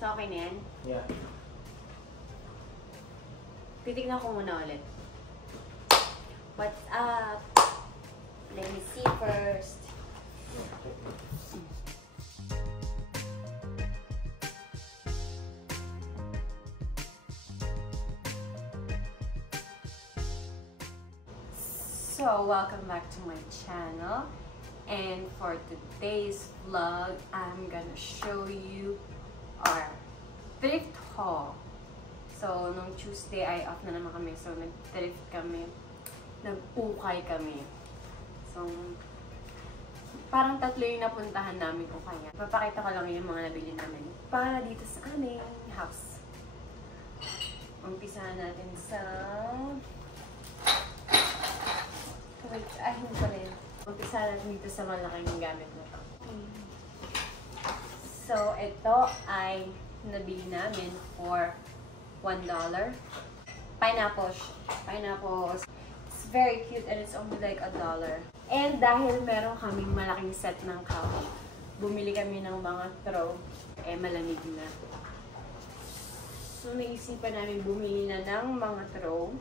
So, okay na yan? Yeah. Titignan ko muna ulit. What's up? Let me see first. So, welcome back to my channel. And for today's vlog, I'm gonna show you our thrift haul. So, nung Tuesday ay off na naman kami. So, nag-thrift kami. Nag-ukay kami. So, parang tatlo yung napuntahan namin ukay. Papakita ko lang yung mga nabili namin para dito sa aming house. Umpisahan natin sa... Wait, hindi pa rin. Umpisahan natin dito sa malaking gamit na to. So, ito ay nabili namin for $1. Pineapples. It's very cute and it's only like $1. And dahil meron kaming malaking set ng couch, bumili kami ng mga throw. Malamig na. So, naisipan namin bumili na ng mga throw.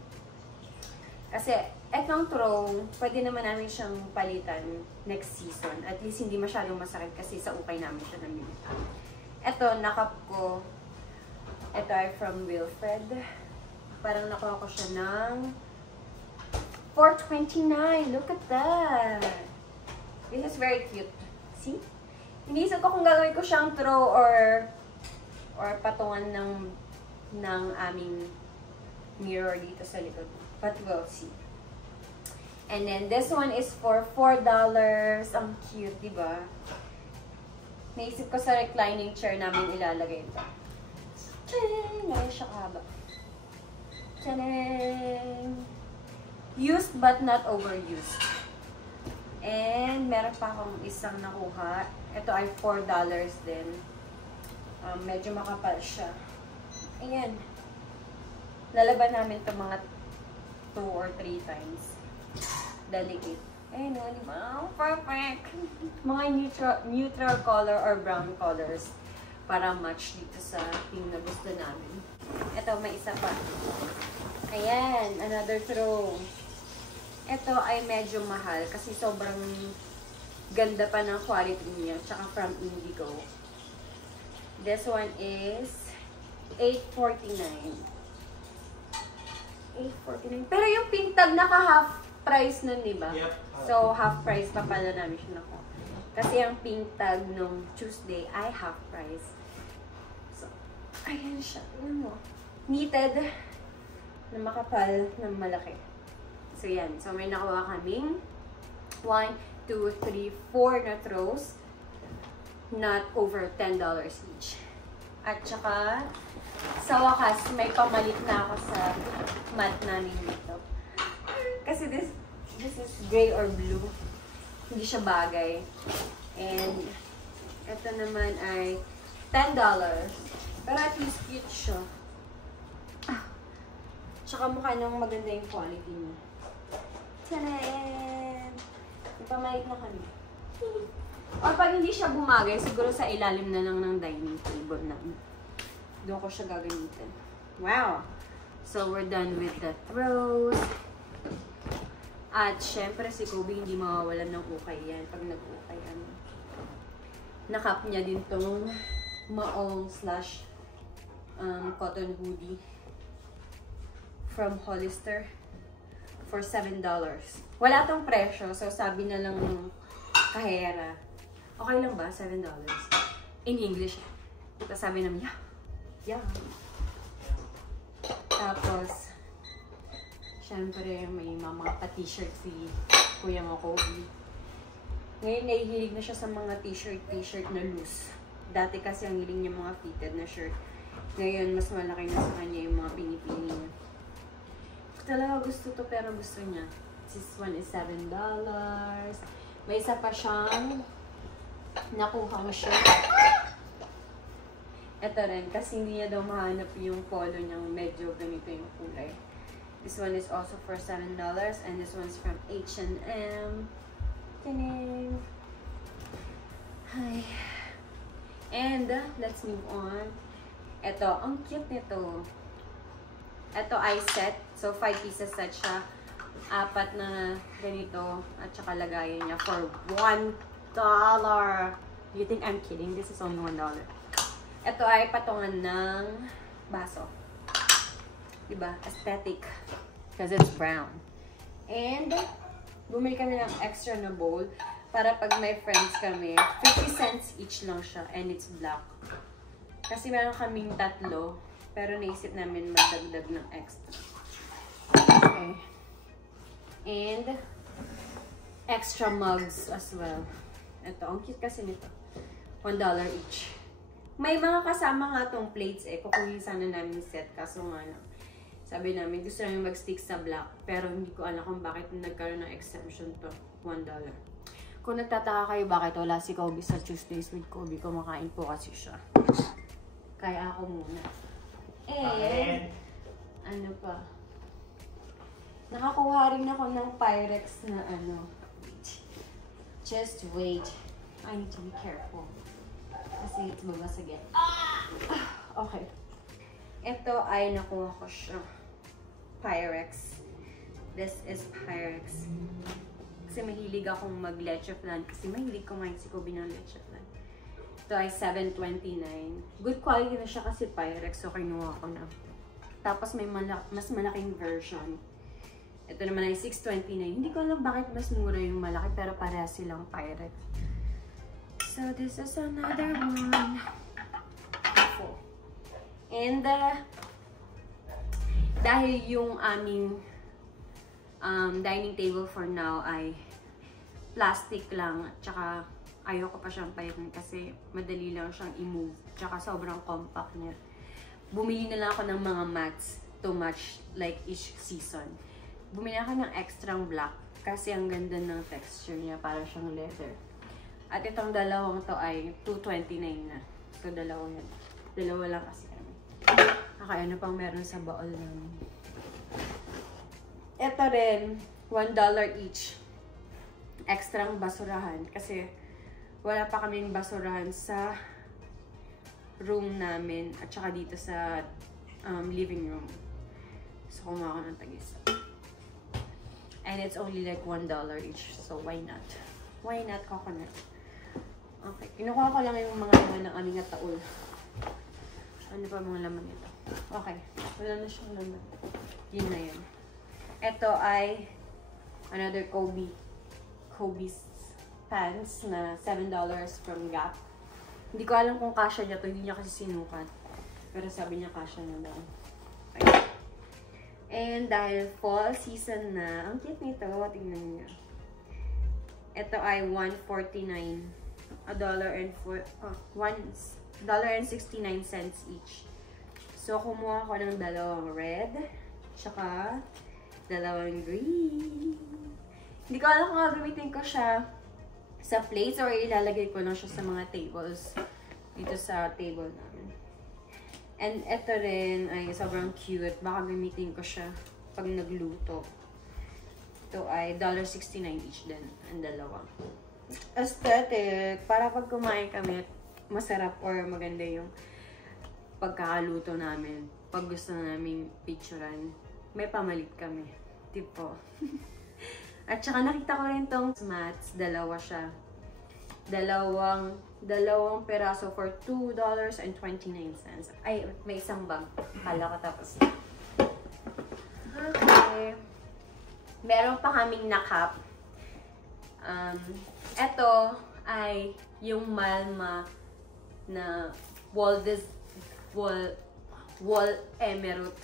Kasi, etong throw, pwede naman namin siyang palitan next season. At least, hindi masyadong masakit kasi sa ukay namin siya namili. Ito, nakap ko. Ito ay from Wilfred. Parang nakuha ko siya ng $4.29. Look at that! This is very cute. See? Iniisip ko kung gagawin ko siyang throw or patungan ng aming mirror dito sa likod. But we'll see. And then this one is for $4. Ang cute, diba? Naisip ko sa reclining chair namin ilalagay ito. Tadang! Ngayon siya kahaba. Tadang! Used but not overused. And meron pa akong isang nakuha. Ito ay $4 din. Medyo makapal siya. Ayan. Lalaban namin ito mga 2 or 3 times. Delicate. Ayun o, di ba? Perfect! Mga neutral color or brown colors para match dito sa theme na gusto namin. Ito, may isa pa. Ayan, another throw. Ito ay medyo mahal kasi sobrang ganda pa ng quality niya. Tsaka from Indigo. This one is $8.49. $8.49. Pero yung pintag naka-half price nun, diba? Yep. So, half price pa pala namin siya nakuha. Kasi ang pintag nung Tuesday ay half price. So, ayan siya. Tignan mo. Knitted na makapal na malaki. So, yan. So, may nakuha kaming 1, 2, 3, 4 na throws. Not over $10 each. At saka, sa wakas, may pamalit na ako sa mat namin dito. Kasi this is gray or blue. Hindi siya bagay. And, ito naman ay $10. Pero at least cute siya. Tsaka mukha nang maganda yung quality niya. Tadaan! May pamalit na kami. Or pag hindi siya bumagay, siguro sa ilalim na lang ng dining table namin. Doon ko siya gagamitin. Wow! So, we're done with the throws. At, syempre, si Kobe hindi mawawalan ng ukay yan. Pag nag-ukay, nakap niya din tong maong / cotton hoodie from Hollister for $7. Wala tong presyo. So, sabi na lang ng kahera. Okay lang ba? $7? In English. Tapos sabi namin, yeah. Tapos, syempre, may mga pa-t-shirt si Kuya mo, Kobe. Ngayon, nahihilig na siya sa mga t-shirt na loose. Dati kasi ang hiling niya mga fitted na shirt. Ngayon, mas malaki na sa kanya yung mga pinipili niya. Talaga gusto to, pero gusto niya. This one is $7. May isa pa siyang nakuha ko shirt. Ito rin, kasi hindi niya daw mahanap yung polo niyang medyo ganito yung kulay. This one is also for $7, and this one's from H&M. Hi. And let's move on. Ito, ang cute nito. Ito ay set. So, 5 pieces set siya. 4 na ganito. At saka lagayan niya for $1. You think I'm kidding? This is only $1. Ito ay patungan ng baso. Diba? Aesthetic. Because it's brown. And, bumili kami ng extra na bowl para pag may friends kami, 50 cents each lang siya. And it's black. Kasi meron kaming 3, pero naisip namin magdagdag ng extra. Okay. And, extra mugs as well. Ito, ang cute kasi nito. $1 each. May mga kasama nga tong plates eh. Kukunin sana namin set. Kaso nga lang, sabi namin, gusto namin mag-stick sa black. Pero hindi ko alam kung bakit nagkaroon ng exemption to. $1. Kung nagtataka kayo bakit wala si Kobe sa Tuesdays with Kobe, kumakain po kasi siya. Kaya ako muna. And, ano pa? Nakakuha rin ako ng Pyrex na ano. Just wait. I need to be careful. Kasi it's babasagin. Okay. Ito ay nakuha ko siya. Pyrex. This is Pyrex. Kasi mahilig akong mag-leche flan. Kasi mahilig kumain si Kobe ng leche flan. Ito ay $7.29. Good quality na siya kasi Pyrex. So, kinuha ko na. Tapos may mas malaking version. Ito naman ay $6.29. Hindi ko alam bakit mas mura yung malaki. Pero pareha silang Pyrex. So, this is another one. And, dahil yung aming dining table for now ay plastic lang. At saka, ayoko pa siyang payakin kasi madali lang siyang i-move. Tsaka sobrang compact niya. Bumili na lang ako ng mga mats to match like each season. Bumili ako ng extrang black kasi ang ganda ng texture niya, para siyang leather. At itong dalawang to ay $2.29 na. So, dalawa yan. Dalawa lang kasi kami. Okay, ano pang meron sa baol namin? Ito rin, $1 each. Extrang basurahan kasi wala pa kaming basurahan sa room namin at saka dito sa living room. So, kumuha ako ng tag-isa. And it's only like $1 each. So, why not? Why not coconut? Okay. Kinukuha ko lang yung mga laman ng aming taul. Ano pa mga laman nito? Okay. Wala na siyang laman. Yun na yun. Ito ay another Kobe's pants na $7 from Gap. Hindi ko alam kung kasya niya to. Hindi niya kasi sinukat. Pero sabi niya kasya na daw. Okay. And dahil fall season na, ang cute nito. Tingnan niyo. Ito ay $1.49. $1.69 each. So, kumuha ko ng dalawang red. Tsaka, dalawang green. Hindi ko alam kung gagamitin ko siya sa plates or ilalagay ko lang siya sa mga tables. Dito sa table namin. And ito rin ay sobrang cute. Baka gamitin ko siya pag nagluto. Ito ay $1.69 each din. Ang dalawa. Aesthetic. Para pag kumain kami, masarap or maganda yung pagkakaluto namin. Pag gusto namin picturean, may pamalit kami. Tipo. At saka nakita ko rin tong mats. Dalawa siya. Dalawang peraso for $2.29. Ay, may isang bag. Kala ko tapos. Okay. Meron pa kaming nakap. Ito ay yung Malma na wall emerald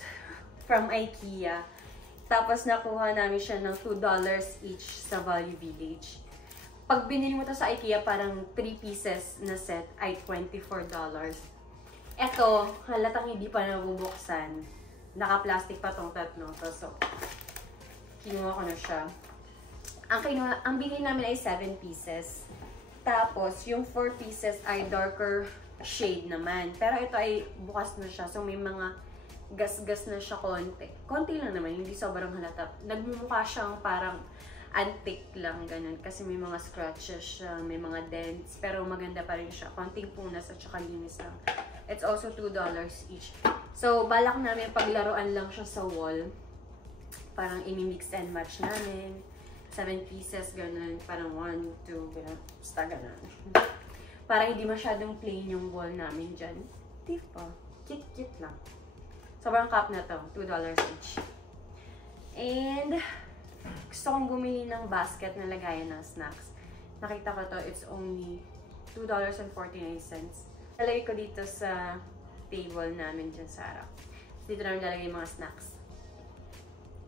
from IKEA. Tapos nakuha namin siya ng $2 each sa Value Village. Pag binili mo to sa IKEA, parang 3 pieces na set ay $24. Ito, halatang hindi pa nabubuksan. Naka-plastic pa tong tatlo. So, kinuha ko na siya. Ang binili namin ay 7 pieces. Tapos, yung 4 pieces ay darker shade naman. Pero ito ay bukas na siya. So, may mga gas-gas na siya konti. Konti lang naman, hindi sobrang halata. Nagmumukha siyang parang antique lang, ganun. Kasi may mga scratches siya, may mga dents. Pero maganda pa rin siya. Konting punas at saka linis lang. It's also $2 each. So, balak namin paglaruan lang siya sa wall. Parang ini-mix and match namin. 7 pieces, ganun. Parang 1, 2, ganun. Basta ganun. Parang hindi masyadong plain yung wall namin dyan. Diba? Cute lang. Sobrang cup na to. $2 each. And, gusto kong bumili ng basket na lagayan ng snacks. Nakita ko to, it's only $2.49. Lalagay ko dito sa table namin dyan sa harap. Dito namin lalagay yung mga snacks.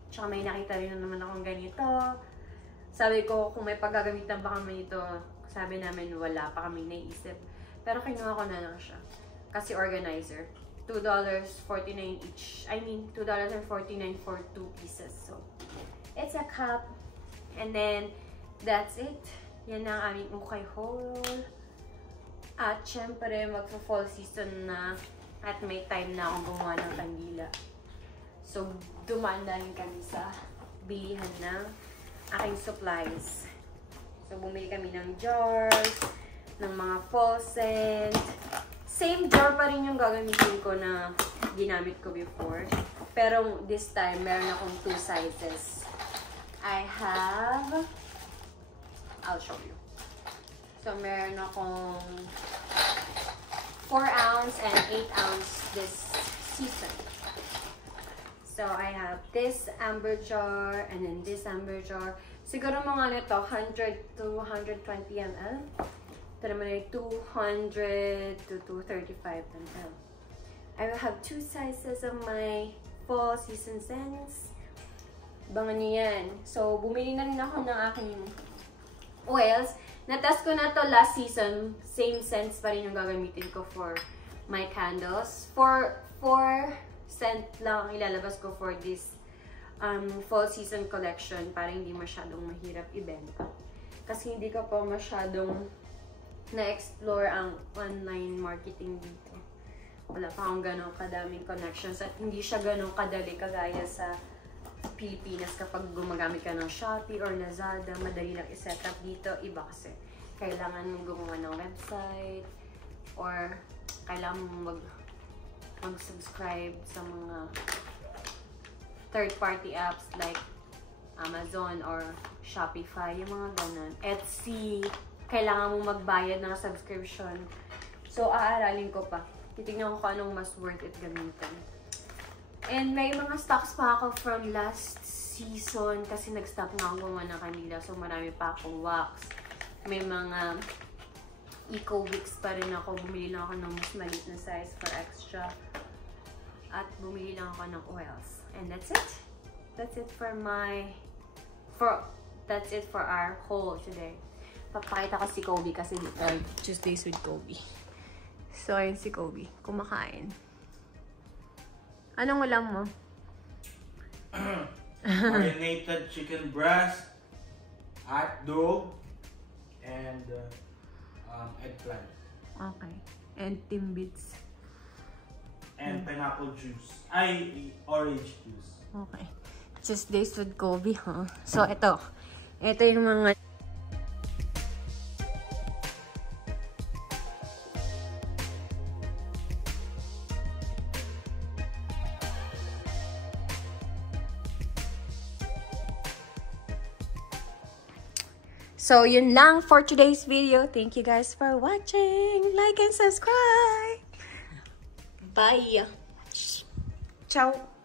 Tsaka may nakita rin naman akong ganito. Sabi ko, kung may paggagamitan pa kami ito, sabi namin wala pa kami naisip. Pero kinuha ko na lang siya. Kasi organizer. $2.49 each. I mean, $2.49 for 2 pieces. So, it's a cup. And then, that's it. Yan ang aming ukay haul. At syempre, magpo-fall season na. At may time na akong gumawa ng kandila. So, dumaan na rin kami sa bilihan ng aking supplies. So, bumili kami ng jars, ng mga fall scent. Same jar pa rin yung gagamitin ko na ginamit ko before. Pero this time, meron akong 2 sizes. I'll show you. So, meron akong 4 ounce and 8 ounce this season. So, I have this amber jar and then this amber jar. Siguro mga nito, 100 to 120 ml. Ito naman ay 200 to 235 ml. I will have 2 sizes of my fall season scents. Bangan nyo yan. So, bumili na rin ako ng aking oils. Natest ko na to last season. Same scents pa rin yung gagamitin ko for my candles. For 4 scent lang ilalabas ko for this fall season collection para hindi masyadong mahirap ibenta. Kasi hindi ko pa masyadong na-explore ang online marketing dito. Wala pa akong ganong kadaming connections at hindi siya ganong kadali kagaya sa Pilipinas kapag gumagamit ka ng Shopee or Lazada, madali lang i-set up dito. Iba kasi kailangan mong gumawa ng website or kailangan mong mag-subscribe sa mga third-party apps like Amazon or Shopify, yung mga ganon. Etsy, kailangan mong magbayad ng subscription. So, aaralin ko pa. Titignan ko kung anong mas worth it gamitin. And may mga stocks pa ako from last season kasi nag-stop na ako gumawa ng kandila. So, marami pa akong wax. May mga Eco Wicks pa rin ako. Bumili lang ako ng mas maliit na size for extra. At bumili lang ako ng oils. And that's it. That's it for that's it for our haul today. Papakita ko si Kobe kasi Tuesdays with Kobe. So, ayun si Kobe. Kumakain. Anong ulam mo? Marinated chicken breast, hot dog, and eggplant. Okay. And timbits. And pineapple juice. Orange juice. Okay. Tuesdays with Kobe, huh? So, ito. Ito yung mga... So, yun lang for today's video. Thank you guys for watching. Like and subscribe. Bye. Ciao.